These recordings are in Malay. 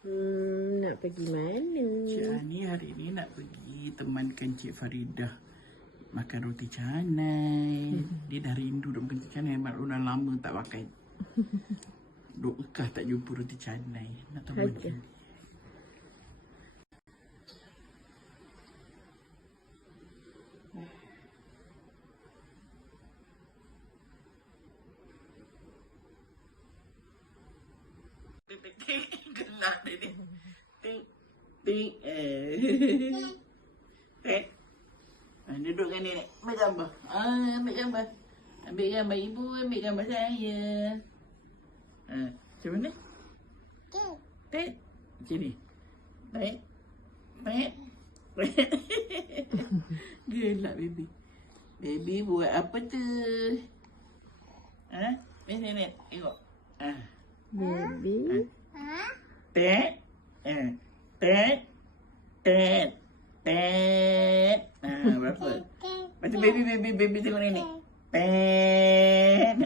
Nak pergi mana? Cik Ani hari ni nak pergi temankan Cik Faridah makan roti canai. Dia dah rindu dah makan roti canai. Maklum dah lama tak pakai. Duk bekah tak jumpa roti canai. Nak teman dia. Gelak dia ni. Ting. Ting. Duduk dengan nenek. Ambil gambar. Ambil gambar. Ambil gambar ibu. Ambil gambar saya. Macam mana? Tet. Macam ni. Tet. Tet. Gelak baby. Baby buat apa tu? Nenek. Tengok. Baby. Tet. Tet. Tet. Tet. Berapa? Macam baby tengok nenek. Tet.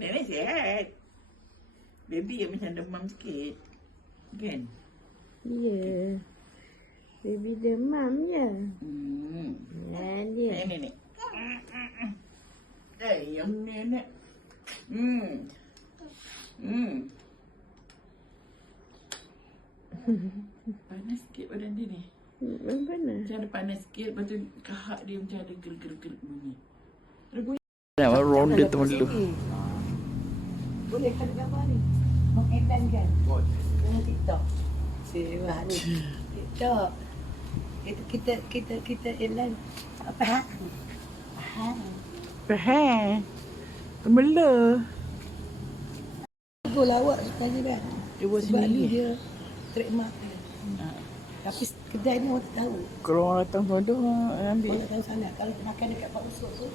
Nenek sihat. Baby yang macam demam sikit. Kan? Ya. Baby demam je. Dia. Nenek. Yang nenek. Panas sikit badan dia ni. Panas. Macam ada panas sikit. Lepas tu kahak dia macam ada gerak-gerak bunyi. Nak ronda teman dulu. Boleh kan gambar ni? Mengedan kan? Dengan TikTok. Wah ni. TikTok. Kita elan apa? Faham. Mela. Go lawak sekali kan. Cuba Sebab sini. ni dia trademark dia. Tapi kedai ni orang tak tahu. Kalau orang datang tu ambil. Orang datang sana. Kalau makan dekat Pak Usuk tu.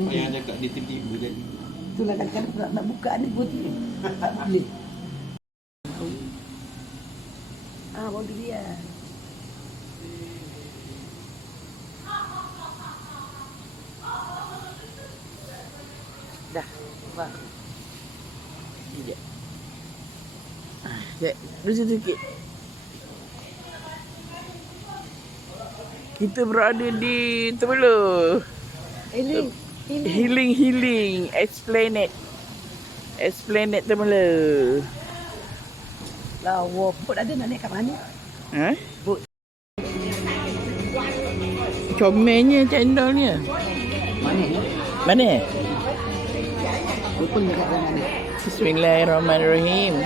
Yang cakap dia tiba-tiba tadi. Itulah kadang-kadang nak buka ni pun tak boleh. Bawa dia. Dah. Bang. Sekejap. Sekejap. Duduk sikit. Kita berada di Tebeloh. Healing Esplanade Tebeloh. Lawa pun ada nak naik kat mana? Bot. Comelnya cendolnya. Mana? Pun dekat mana? Bismillahirrahmanirrahim.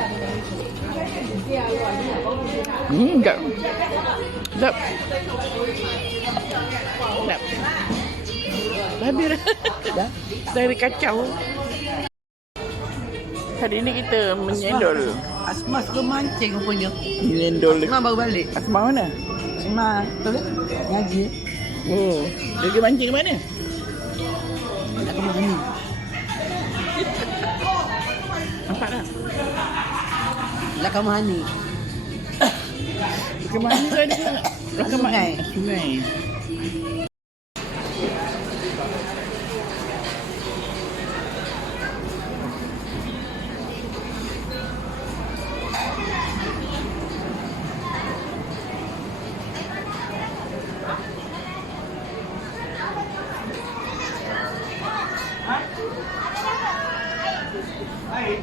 Sedap. Sedap. Sedap. Habis dah. Dari kacau. Hari ni kita menyendol. Asma suka mancing rupanya. Menyendol. Asma baru balik. Asma mana? Asma betul kan? Ngaji. Oh, dia pergi mancing ke mana? Nak ke mana? Nampak tak? Lakam Hani. Ke mana tu ada ke? Sungai. Sungai. Hai.